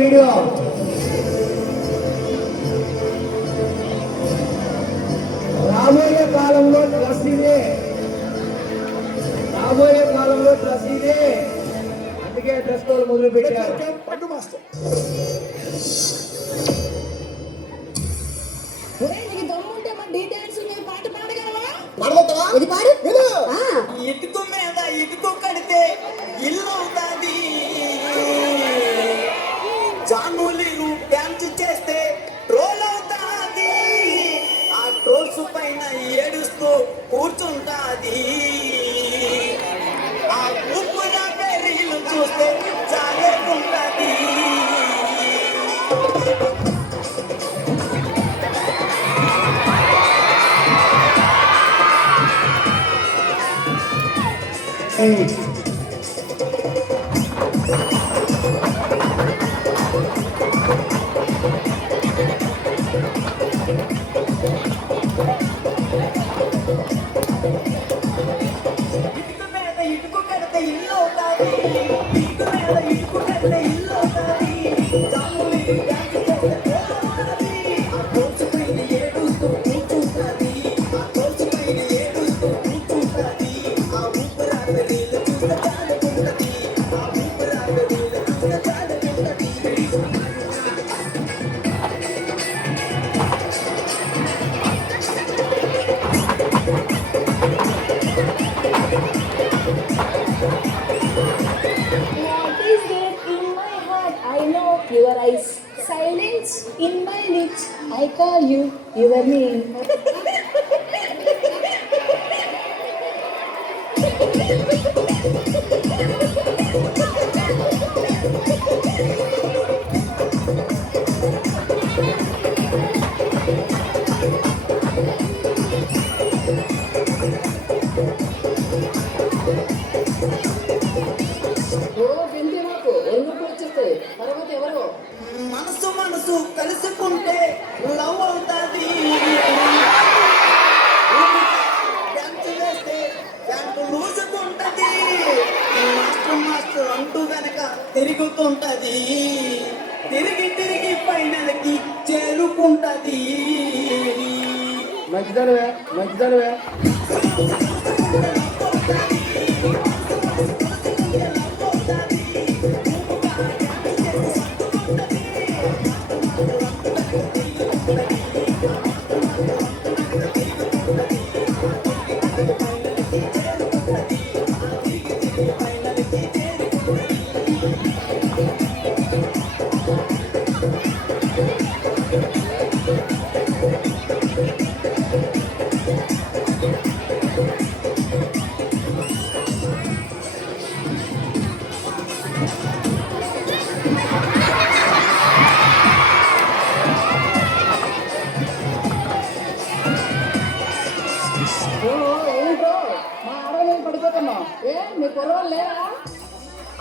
Video రాబోయే కాలంలో dress ఇదే, రాబోయే కాలంలో డ్రెస్ ఇదే. అందుకే డ్రెస్ కోడ్ మొదలు పెట్టారు. పండు మాస్టర్ ఇటుకు మీద ఇటుకు కడితే ఇల్లు అవుతుంది, జానులు డ్యాన్స్ చేస్తే ట్రోల్ అవుతుంది, ఆ ట్రోల్స్ పైన ఏడుస్తూ కూర్చుంటాది, ఆ ఉప్పున పెరీలు చూస్తే చాలేకుంటుంది. ఇటుకు కడితే ఇల్లు అవుతుంది, ఇటుకు మీద ఇటుకు కడితే ఇల్లు అవుతుంది, జాములు డ్యాన్స్ చేస్తే పోతుంది, ఆ ట్రోల్స్ పైన ఏడుస్తూ కూర్చుంటుంది, ఆ ట్రోల్స్ పైన ఏడుస్తూ కూర్చుంటుంది, ఆ ఊపిరాట నీళ్ళు చూస్తే చాలుకుంటుంది, ఆ ఊపిరాట నీళ్ళు చూస్తే చాలుకుంటుంది. Your eyes, silence in my lips. I call you your name. మనసు మనసు కలుసుకుంటే లవ్ అవుతుంది, డ్యాన్స్ వేస్తే ప్యాంటు లూసుకుంటది, మాస్టర్ మాస్టర్ అంటూ వెనక తిరుగుతుంటది, తిరిగి తిరిగి ఫైనల్కి చేరుకుంటది. మంచిదనవే మంచిదనవే.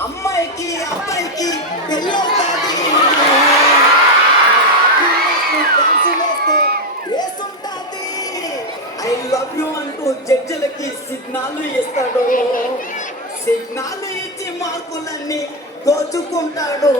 అమ్మాయికి అబ్బాయికి పెళ్ళవుతాది, వేస్తుంటాది, ఐ లవ్ యూ అంటూ జడ్జిలకి సిగ్నాలు ఇస్తాడు, సిగ్నాలు ఇచ్చి మార్కులన్నీ దోచుకుంటాడు.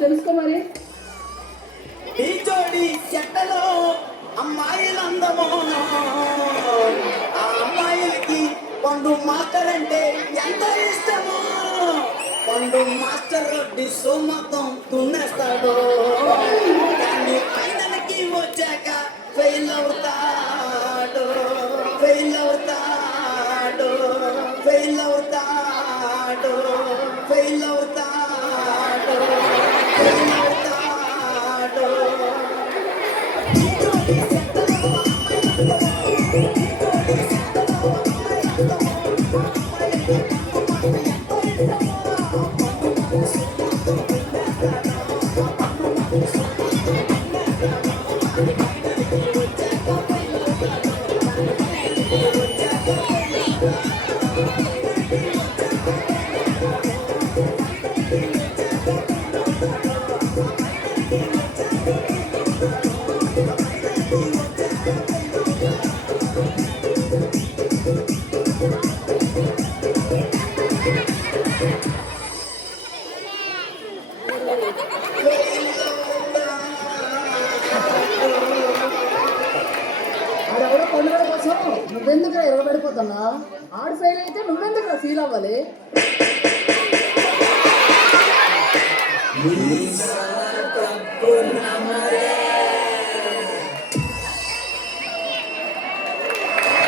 తెలుసుకో మరి. ఈ జోడి చెట్టలో అమ్మాయిలందమో, ఆ అమ్మాయిలకి పండు మాస్టర్ అంటే ఎంత ఇష్టమో, పండు మాస్టర్ రొడ్డి సోమతం తున్నేస్తాడు, కానీ ఫైనల్కి వచ్చే ఫెయిల్ అవుతాడు ఫెయిల్ అవుతాడు ఫెయిల్ అవుతాడు ఫెయిల్ అవుతాడు ఫెయిల్ అవుతాడు ఆడెవడో పండుగ కోసం నువ్వెందుకు ఎరగబడిపోతున్నా? ఆడు ఫెయిల్ అయితే నువ్వెందుకు ఫీల్ అవ్వాలి? తప్పు నమ్మరే